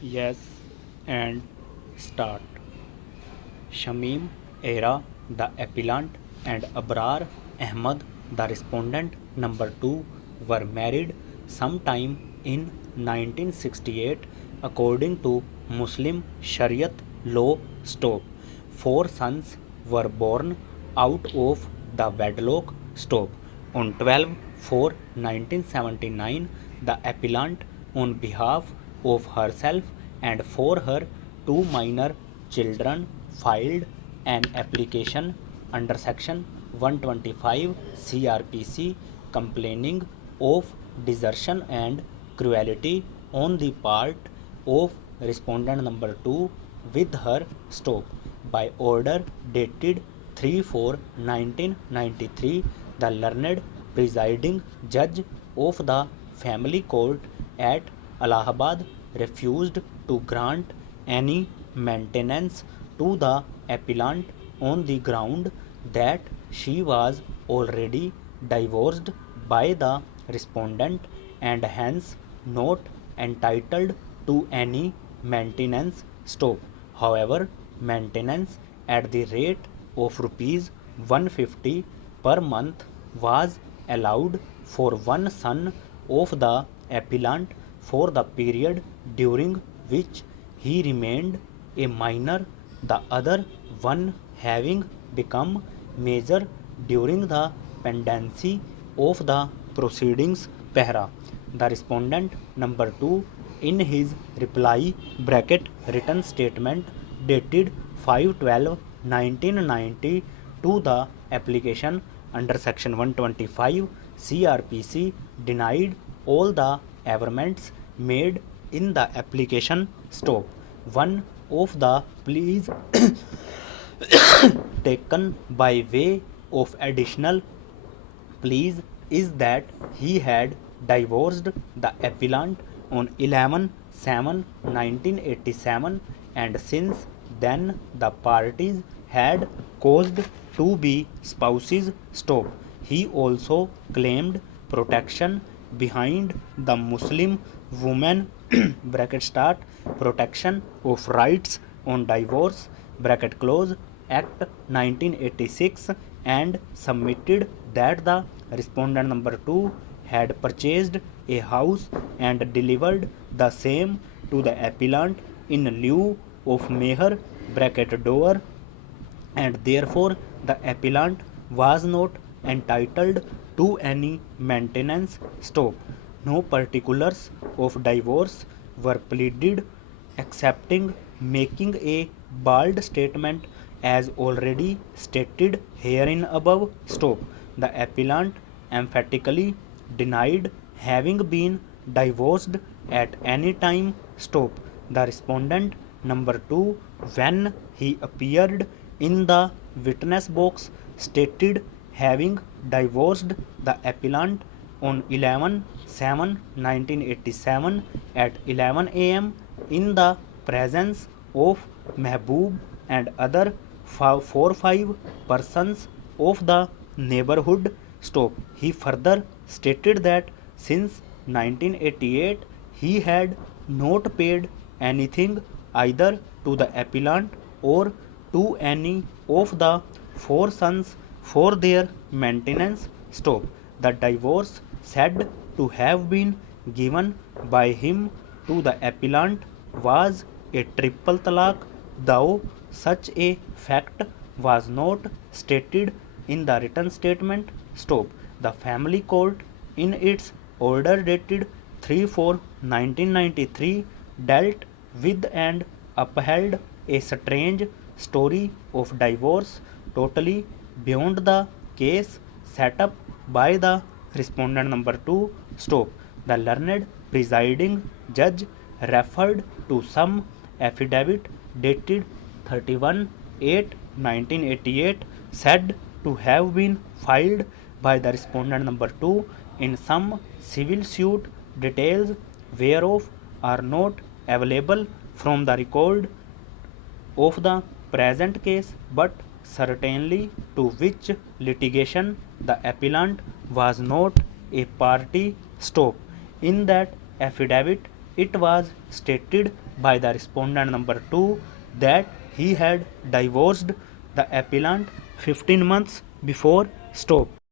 Yes, and start. Shamim Era, the appellant, and Abrar Ahmad, the respondent number 2, were married sometime in 1968 according to Muslim Shariat law. Stop. Four sons were born out of the wedlock. Stop. On 12/4/1979, the appellant, on behalf of herself and for her two minor children, filed an application under Section 125 CRPC complaining of desertion and cruelty on the part of respondent number 2 with her. Stop. By order dated 3/4/1993, the learned presiding judge of the family court at Allahabad refused to grant any maintenance to the appellant on the ground that she was already divorced by the respondent and hence not entitled to any maintenance. Stop. However, maintenance at the rate of rupees 150 per month was allowed for one son of the appellant for the period during which he remained a minor, the other one having become major during the pendency of the proceedings. Para. The respondent number 2, in his reply written statement dated 5/12/1990 to the application under Section 125 CRPC, denied all the averments made in the application. Stop. One of the pleas taken by way of additional pleas is that he had divorced the appellant on 11/7/1987 and since then the parties had caused to be spouses. Stop. He also claimed protection behind the Muslim women protection of rights on divorce Act 1986 and submitted that the respondent number 2 had purchased a house and delivered the same to the appellant in lieu of meher door and therefore the appellant was not entitled to any maintenance. Stop. No particulars of divorce were pleaded excepting making a bald statement as already stated herein above. Stop. The appellant emphatically denied having been divorced at any time. Stop. The respondent number 2, when he appeared in the witness box, stated having divorced the appellant on 11/7/1987 at 11 am in the presence of Mehboob and other 4-5 persons of the neighborhood. Stop. He further stated that since 1988 he had not paid anything either to the appellant or to any of the 4 sons for their maintenance. Stop. The divorce said to have been given by him to the appellant was a triple talaq, though such a fact was not stated in the written statement. Stop. The family court, in its order dated 3/4/1993, dealt with and upheld a strange story of divorce totally beyond the case set up by the respondent number 2. Stop. The learned presiding judge referred to some affidavit dated 31/8/1988 said to have been filed by the respondent number 2 in some civil suit, details whereof are not available from the record of the present case, but certainly to which litigation the appellant was not a party. Stop. In that affidavit It was stated by the respondent number 2 that he had divorced the appellant 15 months before. Stop.